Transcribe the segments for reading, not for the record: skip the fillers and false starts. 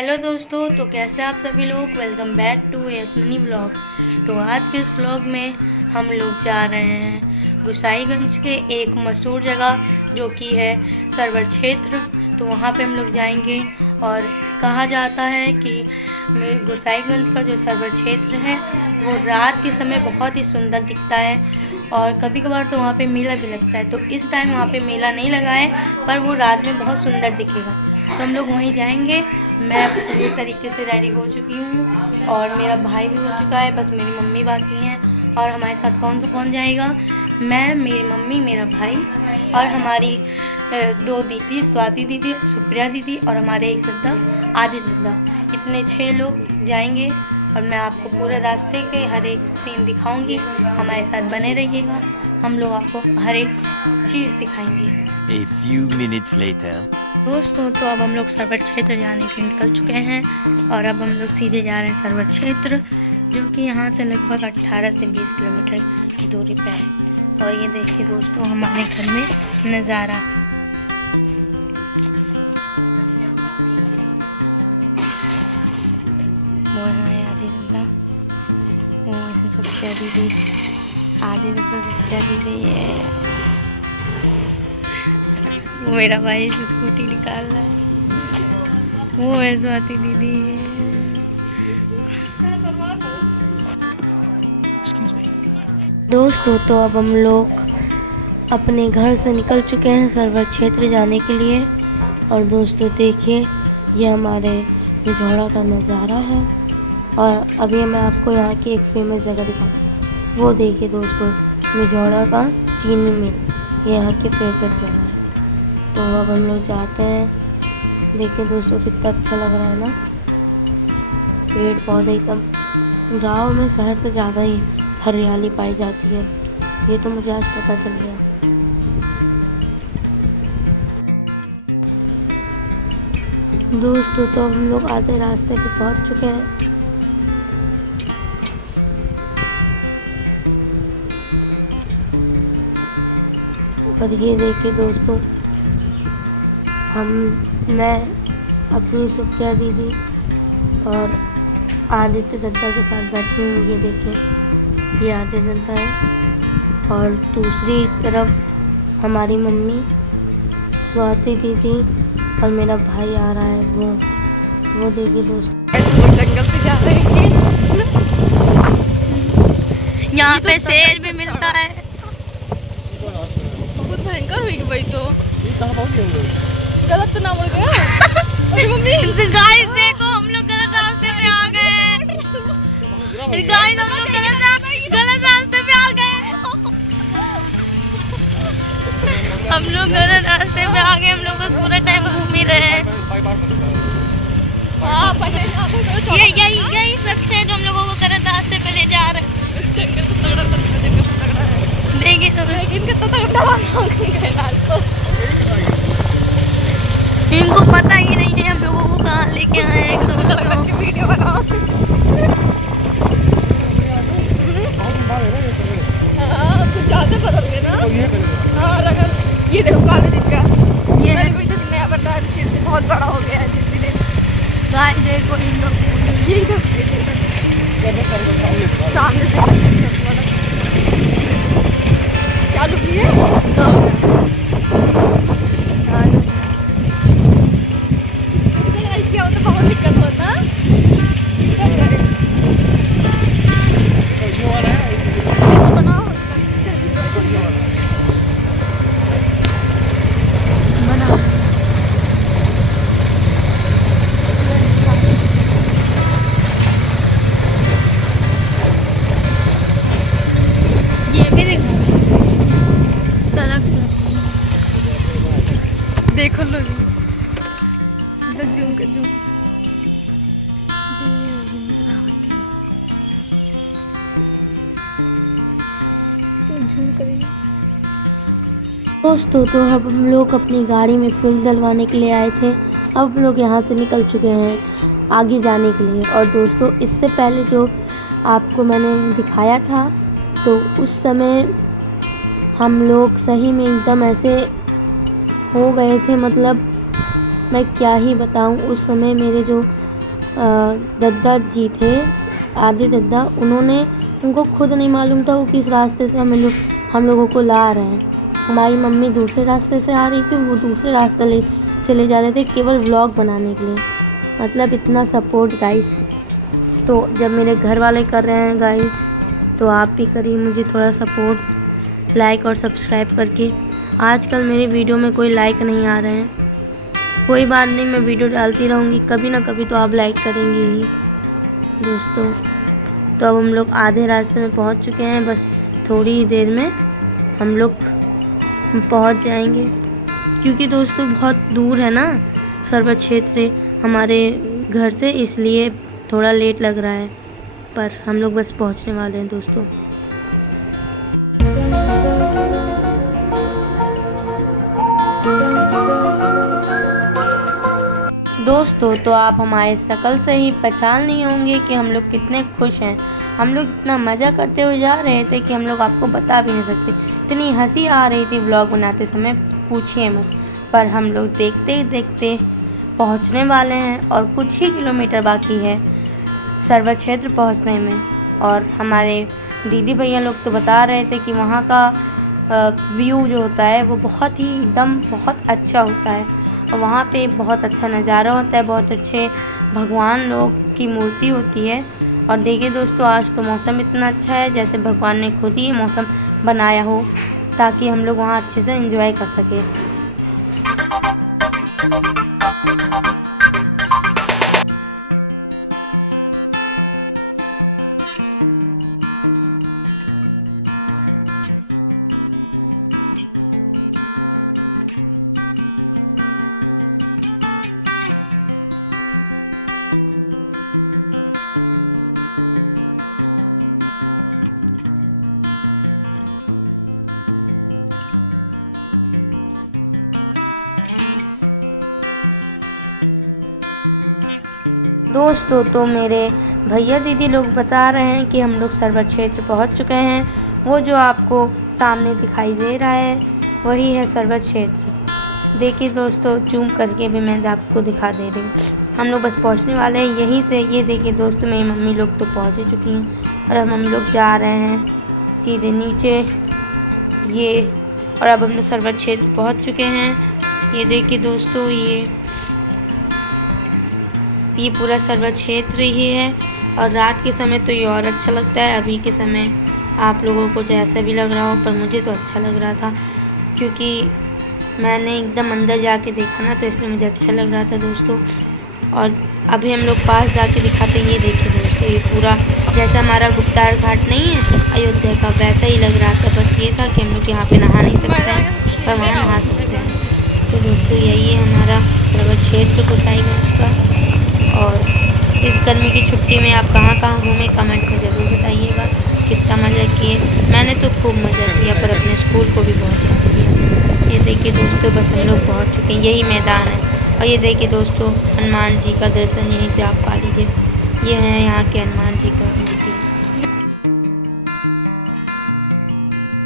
Hello दोस्तों, तो कैसे आप सभी लोग। Welcome back to Yashmani blog. तो आज के इस व्लॉग में हम लोग जा रहे हैं गोसाईगंज के एक मशहूर जगह जो कि है सरवर क्षेत्र। तो वहाँ पे हम लोग जाएंगे और कहा जाता है कि गोसाईगंज का जो सरवर क्षेत्र है वो रात के समय बहुत ही सुंदर दिखता है और कभी कभार तो वहाँ पे मेला भी लगता है। तो इस टाइम वहाँ पे मेला नहीं लगा है पर वो रात में बहुत सुंदर दिखेगा। तो हम लोग वहीं जाएंगे। मैं पूरी तरीके से रेडी हो चुकी हूँ और मेरा भाई भी हो चुका है, बस मेरी मम्मी बाकी हैं। और हमारे साथ कौन जाएगा, मैं, मेरी मम्मी, मेरा भाई और हमारी दो दीदी, स्वाति दीदी, सुप्रिया दीदी और हमारे एक दद्दा, आदि दद्दा। इतने 6 लोग जाएंगे और मैं आपको पूरे रास्ते के हर एक सीन दिखाऊंगी। हमारे साथ बने रहिएगा, हम लोग आपको हर एक चीज़ दिखाएंगे। A few minutes later. दोस्तों, तो अब हम लोग सरवर क्षेत्र जाने के निकल चुके हैं और अब हम लोग सीधे जा रहे हैं सरवर क्षेत्र, जो कि यहाँ से लगभग 18 से 20 किलोमीटर की दूरी पर है। और ये देखिए दोस्तों, हमारे घर में नज़ारा। वो है आदि दद्दा, वो है सुप्रिया दीदी, आदि दद्दा, सुप्रिया दीदी है। वो मेरा भाई स्कूटी निकाल रहा है, वो है स्वाति दीदी। दोस्तों, तो अब हम लोग अपने घर से निकल चुके हैं सरवर क्षेत्र जाने के लिए। और दोस्तों देखिए, ये हमारे मिझौड़ा का नज़ारा है। और अभी मैं आपको यहाँ की एक फेमस जगह दिखाती हूँ। वो देखिए दोस्तों, मिझौड़ा का चीनी मिल, ये यहाँ की फेवरेट जगह है। तो अब हम लोग जाते हैं। देखिए दोस्तों, कितना अच्छा लग रहा है ना, पेड़ पौधे एकदम। गाँव में शहर से ज़्यादा ही हरियाली पाई जाती है, ये तो मुझे आज पता चल गया। दोस्तों, तो हम लोग आधे रास्ते पे पहुंच चुके हैं। और ये देखिए दोस्तों, मैं अपनी सुप्रिया दीदी और आदित्य दद्दा के साथ बैठी हूँ। ये देखिए, ये आदित्य दद्दा है और दूसरी तरफ हमारी मम्मी, स्वाति दीदी और मेरा भाई आ रहा है। वो देखिए दोस्तों, जंगल से जा रहे हैं। यहाँ पे शेर भी मिलता है। बहुत भयंकर हुई भाई। तो गलत तो ना मुड़ गया। अरे मम्मी, गाइस देखो, हम लोग गलत रास्ते पे आ गए। गाइस, हम लोग गलत रास्ते पे आ गए। हम लोग गलत रास्ते पे आ गए। हम लोग बस पूरा टाइम घूम ही रहे हैं। यही सच है जो हम लोगों को गलत रास्ते पे ले जा रहे हैं। देखिए इनको पता ही नहीं है हम लोगों को कहाँ लेके आए हैं। वीडियो बनाओ। कुछ ज्यादा बदल गए ना। हाँ, ये देखो काले दिन का, ये नया बन रहा है, फिर से बहुत बड़ा हो गया है धीरे धीरे। गाइस देखो, इन लोग यही सामने से चालू किए। क्या होता, बहुत दिक्कत होता। देखो लोग इधर जूम कर जूम। जूम करेंगे। दोस्तों, तो अब हम लोग अपनी गाड़ी में फ्यूल डलवाने के लिए आए थे। अब हम लोग यहाँ से निकल चुके हैं आगे जाने के लिए। और दोस्तों, इससे पहले जो आपको मैंने दिखाया था, तो उस समय हम लोग सही में एकदम ऐसे हो गए थे, मतलब मैं क्या ही बताऊं। उस समय मेरे जो दद्दा जी थे, आदि दद्दा, उनको खुद नहीं मालूम था वो किस रास्ते से हम लोगों को ला रहे हैं। हमारी मम्मी दूसरे रास्ते से आ रही थी, वो दूसरे रास्ते से ले जा रहे थे केवल व्लॉग बनाने के लिए। मतलब इतना सपोर्ट गाइस। तो जब मेरे घर वाले कर रहे हैं गाइस, तो आप भी करिए मुझे थोड़ा सपोर्ट लाइक और सब्सक्राइब करके। आजकल मेरे वीडियो में कोई लाइक नहीं आ रहे हैं, कोई बात नहीं, मैं वीडियो डालती रहूँगी, कभी ना कभी तो आप लाइक करेंगे ही दोस्तों। तो अब हम लोग आधे रास्ते में पहुँच चुके हैं, बस थोड़ी ही देर में हम लोग पहुँच जाएंगे, क्योंकि दोस्तों बहुत दूर है ना सर्वर क्षेत्र हमारे घर से, इसलिए थोड़ा लेट लग रहा है, पर हम लोग बस पहुँचने वाले हैं दोस्तों। दोस्तों तो आप हमारे शक्ल से ही पहचान नहीं होंगे कि हम लोग कितने खुश हैं। हम लोग इतना मज़ा करते हुए जा रहे थे कि हम लोग आपको बता भी नहीं सकते। इतनी हंसी आ रही थी व्लॉग बनाते समय, पूछिए मत। पर हम लोग देखते ही देखते पहुंचने वाले हैं और कुछ ही किलोमीटर बाकी है सर्वर क्षेत्र पहुंचने में। और हमारे दीदी भैया लोग तो बता रहे थे कि वहाँ का व्यू जो होता है वो बहुत ही एकदम बहुत अच्छा होता है, और वहाँ पे बहुत अच्छा नज़ारा होता है, बहुत अच्छे भगवान लोग की मूर्ति होती है। और देखिए दोस्तों, आज तो मौसम इतना अच्छा है जैसे भगवान ने खुद ही मौसम बनाया हो, ताकि हम लोग वहाँ अच्छे से एंजॉय कर सकें। दोस्तों तो मेरे भैया दीदी लोग बता रहे हैं कि हम लोग सर्वर क्षेत्र पहुंच चुके हैं। वो जो आपको सामने दिखाई दे रहा है वही है सर्वर क्षेत्र। देखिए दोस्तों, जूम करके भी मैं आपको दिखा दे रही हूँ। हम लोग बस पहुंचने वाले हैं यहीं से। ये देखिए दोस्तों, मेरी मम्मी लोग तो पहुँच ही चुकी हैं और अब हम लोग जा रहे हैं सीधे नीचे ये। और अब हम लोग सर्वर क्षेत्र पहुँच चुके हैं। ये देखिए दोस्तों, ये पूरा सर्वर क्षेत्र ही है। और रात के समय तो ये और अच्छा लगता है। अभी के समय आप लोगों को जैसा भी लग रहा हो, पर मुझे तो अच्छा लग रहा था, क्योंकि मैंने एकदम अंदर जाके देखा ना, तो इसलिए मुझे अच्छा लग रहा था दोस्तों। और अभी हम लोग पास जाके दिखाते हैं। ये देखिए दोस्तों, ये पूरा जैसा हमारा गुप्तार घाट नहीं है अयोध्या का, वैसा ही लग रहा था। बस ये था कि हम लोग यहाँ पे नहा नहीं सकते हैं, पर वहाँ नहा सकते हैं। तो दोस्तों यही है हमारा सर्वर क्षेत्र गोसाईगंज का। और इस गर्मी की छुट्टी में आप कहाँ कहाँ घूमे कमेंट में ज़रूर बताइएगा। कितना मज़ा किए, मैंने तो खूब मज़ा किया, पर अपने स्कूल को भी बहुत याद किया। ये देखिए दोस्तों, बस हम लोग पहुँच चुके हैं, यही मैदान है। और ये देखिए दोस्तों, हनुमान जी का दर्शन यहीं से आप पा लीजिए। ये है यहाँ के हनुमान जी का मूर्ति।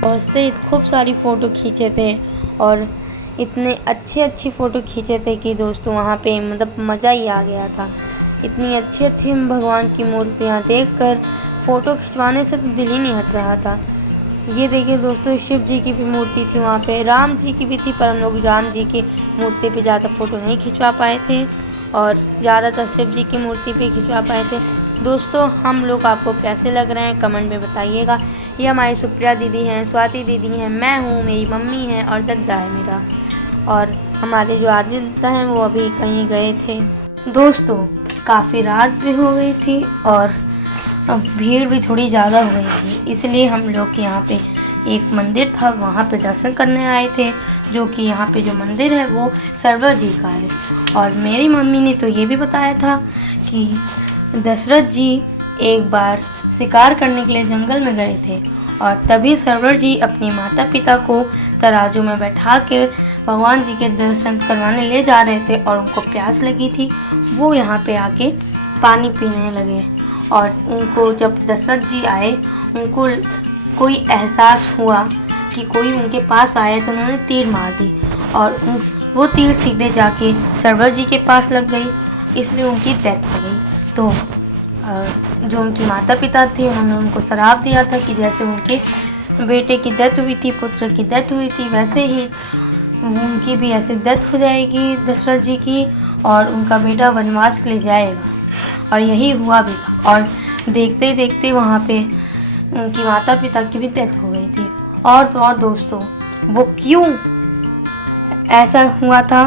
पहुँचते ही खूब सारी फ़ोटो खींचे थे और इतने अच्छी फ़ोटो खींचे थे कि दोस्तों वहाँ पे मतलब मज़ा ही आ गया था। इतनी अच्छी भगवान की मूर्तियाँ देखकर फ़ोटो खिंचवाने से तो दिल ही नहीं हट रहा था। ये देखिए दोस्तों, शिव जी की भी मूर्ति थी वहाँ पे, राम जी की भी थी, पर हम लोग राम जी की मूर्ति पे ज़्यादा फ़ोटो नहीं खिंचवा पाए थे और ज़्यादातर शिव जी की मूर्ति पे खिंचवा पाए थे। दोस्तों हम लोग आपको कैसे लग रहे हैं कमेंट में बताइएगा। ये हमारी सुप्रिया दीदी हैं, स्वाति दीदी हैं, मैं हूँ, मेरी मम्मी है और दद्दा है मेरा। और हमारे जो आदि दद्दा हैं वो अभी कहीं गए थे। दोस्तों काफ़ी रात भी हो गई थी और भीड़ भी थोड़ी ज़्यादा हो गई थी, इसलिए हम लोग यहाँ पे एक मंदिर था वहाँ पे दर्शन करने आए थे, जो कि यहाँ पे जो मंदिर है वो सर्वर जी का है। और मेरी मम्मी ने तो ये भी बताया था कि दशरथ जी एक बार शिकार करने के लिए जंगल में गए थे और तभी सर्वर जी अपनी माता पिता को तराजू में बैठा के भगवान जी के दर्शन करवाने ले जा रहे थे और उनको प्यास लगी थी। वो यहाँ पे आके पानी पीने लगे और उनको जब दशरथ जी आए, उनको कोई एहसास हुआ कि कोई उनके पास आया, तो उन्होंने तीर मार दी और वो तीर सीधे जाके सर्वर जी के पास लग गई, इसलिए उनकी डेथ हो गई। तो जो उनके माता पिता थे उन्होंने उनको श्राप दिया था कि जैसे उनके बेटे की डेथ हुई थी, पुत्र की डेथ हुई थी, वैसे ही उनकी भी ऐसे डेथ हो जाएगी दशरथ जी की और उनका बेटा वनवास के लिए जाएगा। और यही हुआ भी था और देखते ही देखते वहाँ पे उनकी माता पिता की भी डेथ हो गई थी। और तो और दोस्तों, वो क्यों ऐसा हुआ था,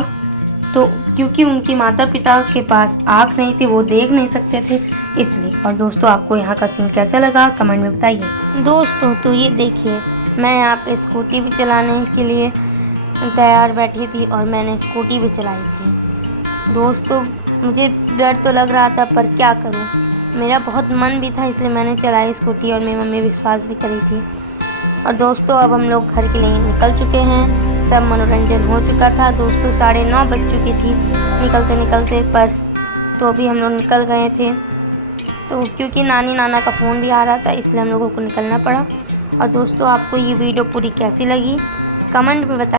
तो क्योंकि उनकी माता पिता के पास आँख नहीं थी, वो देख नहीं सकते थे इसलिए। और दोस्तों, आपको यहाँ का सीन कैसा लगा कमेंट में बताइए। दोस्तों तो ये देखिए, मैं यहाँ पे स्कूटी भी चलाने के लिए तैयार बैठी थी और मैंने स्कूटी भी चलाई थी। दोस्तों मुझे डर तो लग रहा था पर क्या करूँ, मेरा बहुत मन भी था इसलिए मैंने चलाई स्कूटी और मेरी मम्मी विश्वास भी करी थी। और दोस्तों अब हम लोग घर के लिए निकल चुके हैं, सब मनोरंजन हो चुका था। दोस्तों 9:30 बज चुकी थी निकलते निकलते, पर तो अभी हम लोग निकल गए थे। तो क्योंकि नानी नाना का फ़ोन भी आ रहा था इसलिए हम लोगों को निकलना पड़ा। और दोस्तों आपको ये वीडियो पूरी कैसी लगी कमेंट में बता